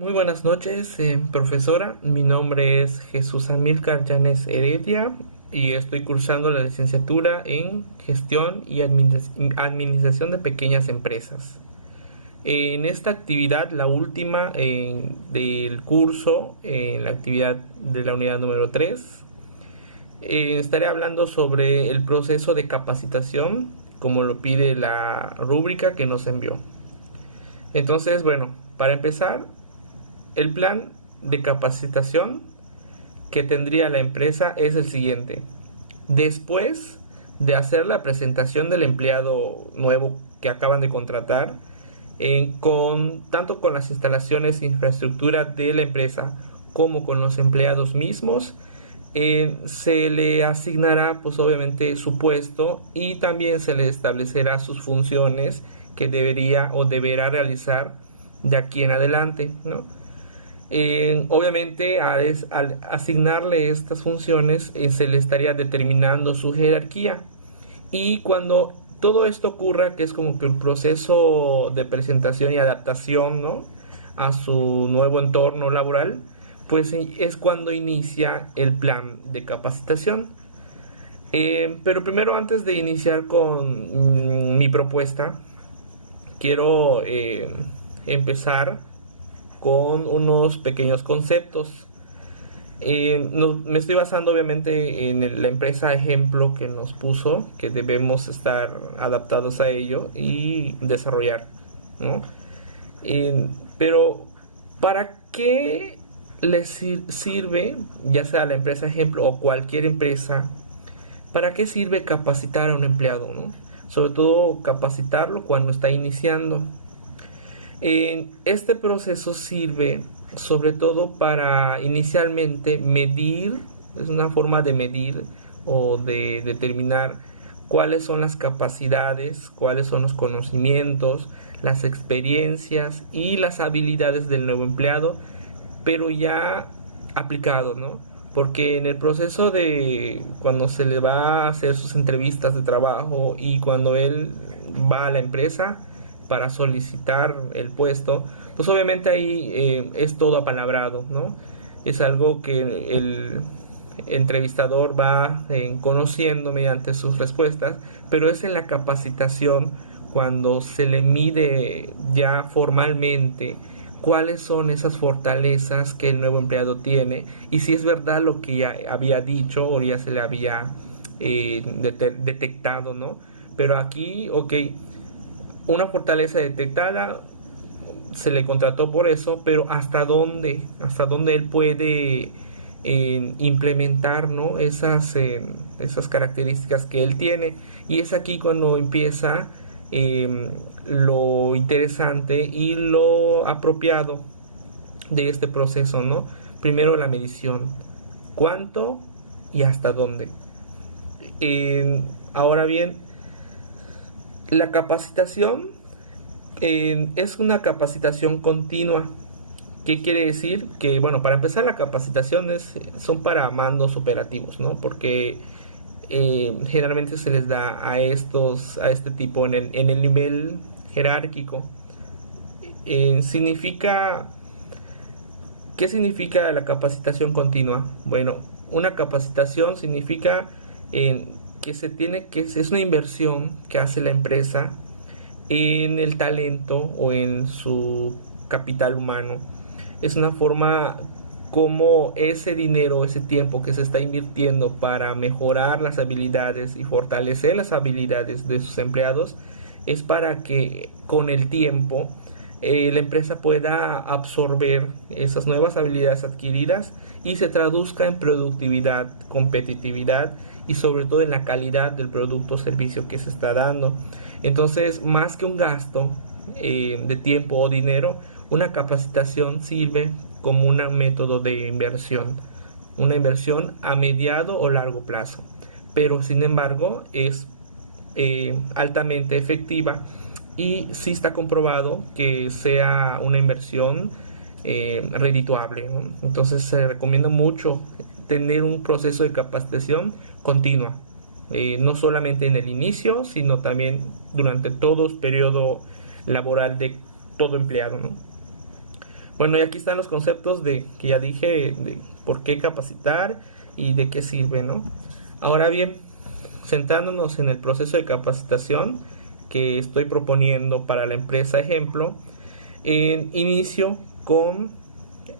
Muy buenas noches, profesora. Mi nombre es Jesús Amílcar Llanes Heredia y estoy cursando la licenciatura en Gestión y Administración de Pequeñas Empresas. En esta actividad, la última del curso, en la actividad de la unidad número 3, estaré hablando sobre el proceso de capacitación, como lo pide la rúbrica que nos envió. Entonces, bueno, para empezar, el plan de capacitación que tendría la empresa es el siguiente. Después de hacer la presentación del empleado nuevo que acaban de contratar, tanto con las instalaciones e infraestructura de la empresa como con los empleados mismos, se le asignará pues obviamente su puesto y también se le establecerá sus funciones que debería o deberá realizar de aquí en adelante, ¿no? Obviamente al asignarle estas funciones se le estaría determinando su jerarquía y cuando todo esto ocurra, que es como que un proceso de presentación y adaptación, ¿no?, a su nuevo entorno laboral, pues es cuando inicia el plan de capacitación. Pero primero, antes de iniciar con mi propuesta, quiero empezar con unos pequeños conceptos. Me estoy basando obviamente en la empresa ejemplo que nos puso, que debemos estar adaptados a ello y desarrollar, ¿no? Pero, ¿para qué les sirve, ya sea la empresa ejemplo o cualquier empresa, para qué sirve capacitar a un empleado, ¿no? Sobre todo capacitarlo cuando está iniciando. Este proceso sirve sobre todo para inicialmente medir, es una forma de medir o de determinar cuáles son las capacidades, cuáles son los conocimientos, las experiencias y las habilidades del nuevo empleado, pero ya aplicado, ¿no? Porque en el proceso de cuando se le va a hacer sus entrevistas de trabajo y cuando él va a la empresa para solicitar el puesto, pues obviamente ahí es todo apalabrado, ¿no? Es algo que el entrevistador va conociendo mediante sus respuestas, pero es en la capacitación cuando se le mide ya formalmente cuáles son esas fortalezas que el nuevo empleado tiene y si es verdad lo que ya había dicho o ya se le había detectado, ¿no? Pero aquí, ok, una fortaleza detectada, se le contrató por eso, pero hasta dónde él puede implementar, ¿no?, esas características que él tiene. Y es aquí cuando empieza lo interesante y lo apropiado de este proceso, ¿no? Primero la medición, cuánto y hasta dónde. Ahora bien, la capacitación es una capacitación continua. ¿Qué quiere decir? Que, bueno, para empezar, la capacitación son para mandos operativos, ¿no? Porque generalmente se les da a este tipo en el nivel jerárquico. Significa, ¿qué significa la capacitación continua? Bueno, una capacitación significa que es una inversión que hace la empresa en el talento o en su capital humano. Es una forma como ese dinero, ese tiempo que se está invirtiendo para mejorar las habilidades y fortalecer las habilidades de sus empleados, es para que con el tiempo la empresa pueda absorber esas nuevas habilidades adquiridas y se traduzca en productividad, competitividad y sobre todo en la calidad del producto o servicio que se está dando. Entonces, más que un gasto de tiempo o dinero, una capacitación sirve como un método de inversión, una inversión a mediado o largo plazo, pero sin embargo es altamente efectiva y sí está comprobado que sea una inversión redituable, ¿no? Entonces se recomienda mucho tener un proceso de capacitación continua, no solamente en el inicio, sino también durante todo el periodo laboral de todo empleado, ¿no? Bueno, y aquí están los conceptos de que ya dije, de por qué capacitar y de qué sirve, ¿no? Ahora bien, centrándonos en el proceso de capacitación que estoy proponiendo para la empresa ejemplo, inicio con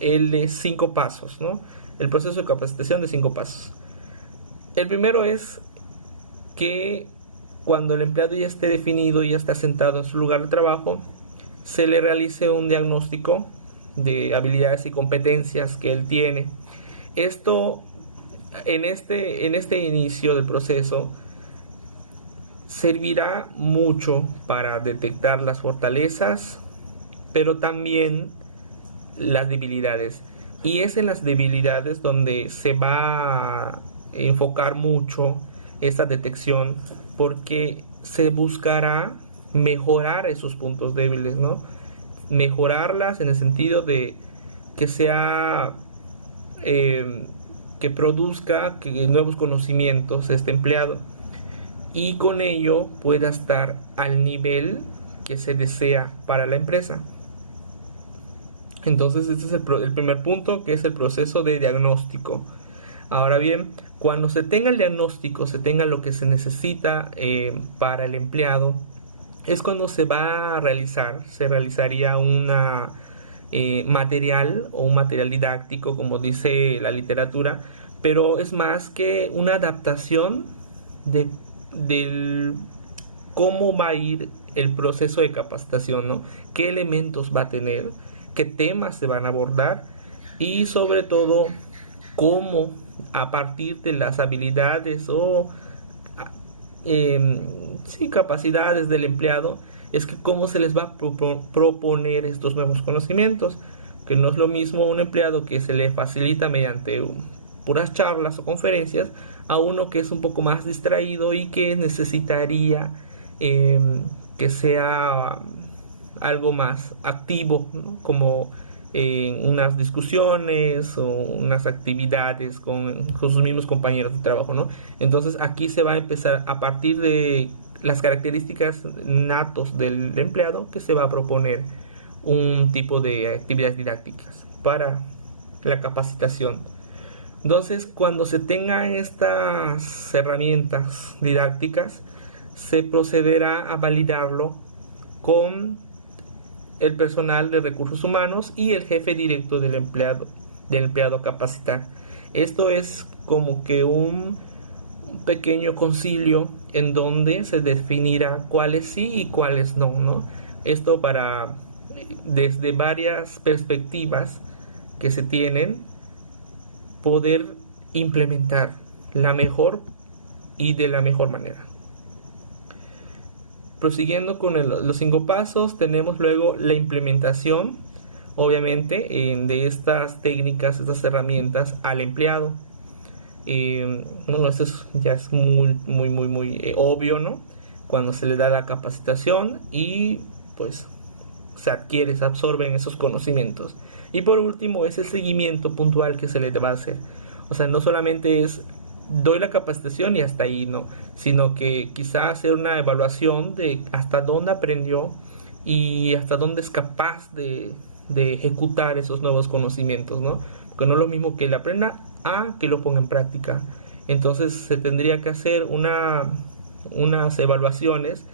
el de 5 pasos, ¿no? El proceso de capacitación de 5 pasos. El primero es que cuando el empleado ya esté definido y ya está sentado en su lugar de trabajo, se le realice un diagnóstico de habilidades y competencias que él tiene. Esto, en este inicio del proceso, servirá mucho para detectar las fortalezas, pero también las debilidades. Y es en las debilidades donde se va a enfocar mucho esta detección, porque se buscará mejorar esos puntos débiles, ¿no? Mejorarlas en el sentido de que sea que produzca nuevos conocimientos este empleado y con ello pueda estar al nivel que se desea para la empresa. Entonces este es el primer punto, que es el proceso de diagnóstico. Ahora bien, cuando se tenga el diagnóstico, se tenga lo que se necesita para el empleado, es cuando se va a realizar, se realizaría una material o un material didáctico, como dice la literatura, pero es más que una adaptación de, del cómo va a ir el proceso de capacitación, ¿no? ¿Qué elementos va a tener? ¿Qué temas se van a abordar? Y sobre todo, cómo a partir de las habilidades o sí, capacidades del empleado, es que cómo se les va a proponer estos nuevos conocimientos, que no es lo mismo un empleado que se le facilita mediante puras charlas o conferencias, a uno que es un poco más distraído y que necesitaría eh, que sea algo más activo, ¿no? Como unas discusiones o unas actividades con sus mismos compañeros de trabajo, ¿no? Entonces aquí se va a empezar a partir de las características natos del empleado, que se va a proponer un tipo de actividades didácticas para la capacitación. Entonces, cuando se tengan estas herramientas didácticas, se procederá a validarlo con el personal de recursos humanos y el jefe directo del empleado a capacitar. Esto es como que un pequeño concilio en donde se definirá cuáles sí y cuáles no, ¿no? Esto para, desde varias perspectivas que se tienen, poder implementar la mejor y de la mejor manera. Prosiguiendo con los 5 pasos, tenemos luego la implementación, obviamente, de estas técnicas, estas herramientas al empleado. Bueno, esto ya es muy obvio, ¿no? Cuando se le da la capacitación y pues se adquiere, se absorben esos conocimientos. Y por último es el seguimiento puntual que se le va a hacer. O sea, no solamente es doy la capacitación y hasta ahí, no, sino que quizá hacer una evaluación de hasta dónde aprendió y hasta dónde es capaz de ejecutar esos nuevos conocimientos, ¿no? Porque no es lo mismo que él aprenda a que lo ponga en práctica. Entonces se tendría que hacer unas evaluaciones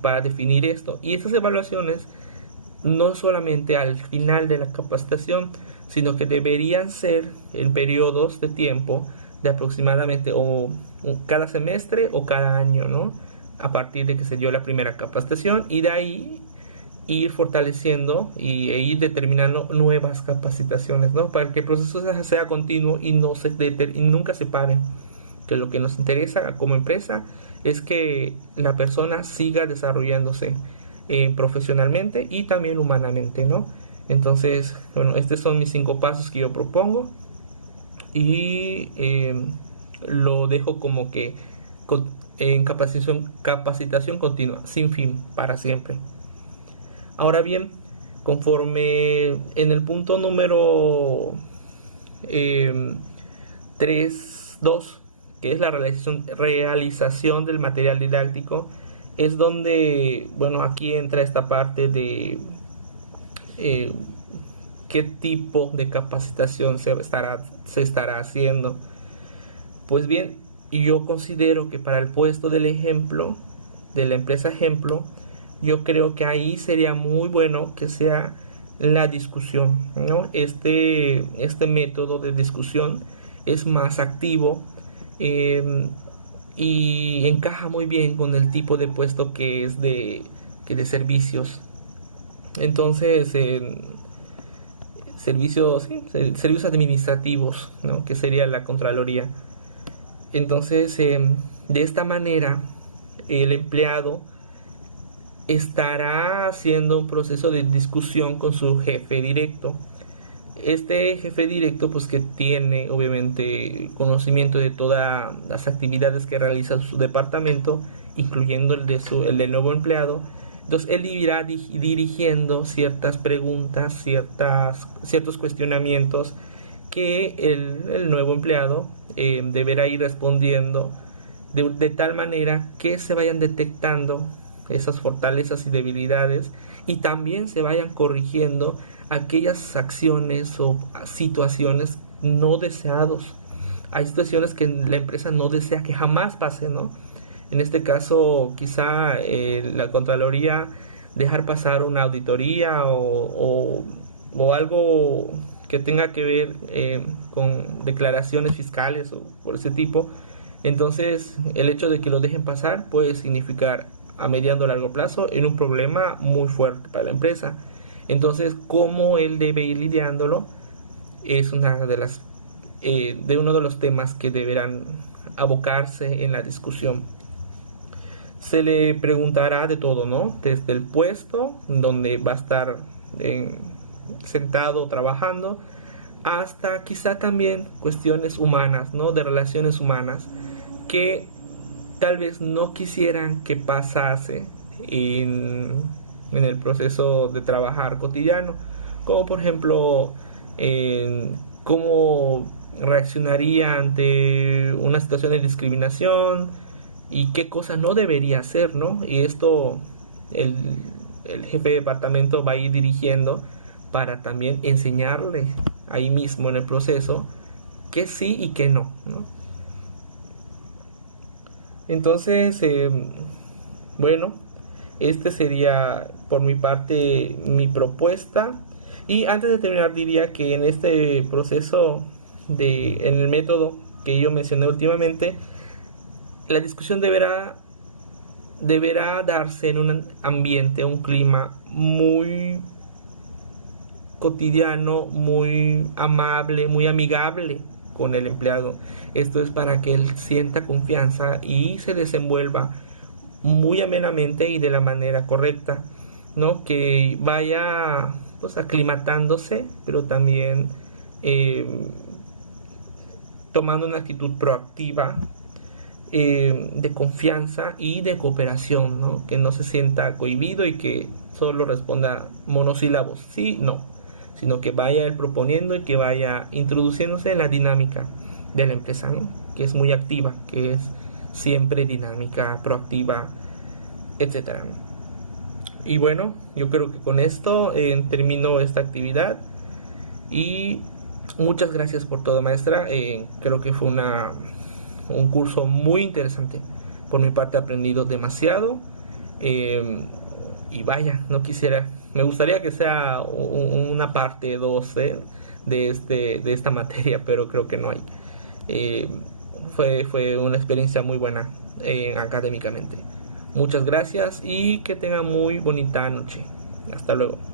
para definir esto. Y estas evaluaciones no solamente al final de la capacitación, sino que deberían ser en periodos de tiempo de aproximadamente o cada semestre o cada año, ¿no? A partir de que se dio la primera capacitación y de ahí ir fortaleciendo e ir determinando nuevas capacitaciones, ¿no? Para que el proceso sea continuo y y nunca se pare. Que lo que nos interesa como empresa es que la persona siga desarrollándose profesionalmente y también humanamente, ¿no? Entonces, bueno, estos son mis 5 pasos que yo propongo y lo dejo como que en capacitación continua, sin fin, para siempre. Ahora bien, conforme en el punto número 3.2, que es la realización del material didáctico, es donde, bueno, aquí entra esta parte de ¿qué tipo de capacitación se estará haciendo? Pues bien, yo considero que para el puesto del ejemplo, de la empresa ejemplo, yo creo que ahí sería muy bueno que sea la discusión, ¿no? Este método de discusión es más activo, eh, y encaja muy bien con el tipo de puesto que es de servicios. Entonces, servicios, sí, servicios administrativos, ¿no? Que sería la Contraloría. Entonces, de esta manera, el empleado estará haciendo un proceso de discusión con su jefe directo. Este jefe directo, pues que tiene obviamente conocimiento de todas las actividades que realiza su departamento, incluyendo el del nuevo empleado. Entonces él irá dirigiendo ciertas preguntas, ciertos cuestionamientos que el nuevo empleado deberá ir respondiendo de tal manera que se vayan detectando esas fortalezas y debilidades y también se vayan corrigiendo aquellas acciones o situaciones no deseados. Hay situaciones que la empresa no desea que jamás pasen, ¿no? En este caso, quizá la Contraloría dejar pasar una auditoría o algo que tenga que ver con declaraciones fiscales o por ese tipo. Entonces, el hecho de que lo dejen pasar puede significar a mediano o largo plazo en un problema muy fuerte para la empresa. Entonces, cómo él debe ir lidiándolo es una de uno de los temas que deberán abocarse en la discusión. Se le preguntará de todo, ¿no? Desde el puesto donde va a estar sentado trabajando, hasta quizá también cuestiones humanas, ¿no? De relaciones humanas que tal vez no quisieran que pasase en el proceso de trabajar cotidiano, como por ejemplo cómo reaccionaría ante una situación de discriminación y qué cosa no debería hacer, ¿no? Y esto el, el jefe de departamento va a ir dirigiendo para también enseñarle ahí mismo en el proceso que sí y que no, ¿no? Entonces, bueno, este sería por mi parte mi propuesta. Y antes de terminar diría que en este proceso en el método que yo mencioné últimamente, la discusión deberá darse en un ambiente, un clima muy cotidiano, muy amable, muy amigable con el empleado. Esto es para que él sienta confianza y se desenvuelva muy amenamente y de la manera correcta, ¿no? Que vaya pues aclimatándose, pero también eh, tomando una actitud proactiva, de confianza y de cooperación, ¿no? Que no se sienta cohibido y que solo responda monosílabos, sí, no, sino que vaya él proponiendo y que vaya introduciéndose en la dinámica de la empresa, ¿no? Que es muy activa, que es siempre dinámica, proactiva, etcétera. Y bueno, yo creo que con esto termino esta actividad y muchas gracias por todo, maestra. Creo que fue un curso muy interesante. Por mi parte he aprendido demasiado, y vaya, no quisiera, me gustaría que sea una parte 2 de esta materia, pero creo que no hay. Eh, fue una experiencia muy buena académicamente. Muchas gracias y que tengan muy bonita noche. Hasta luego.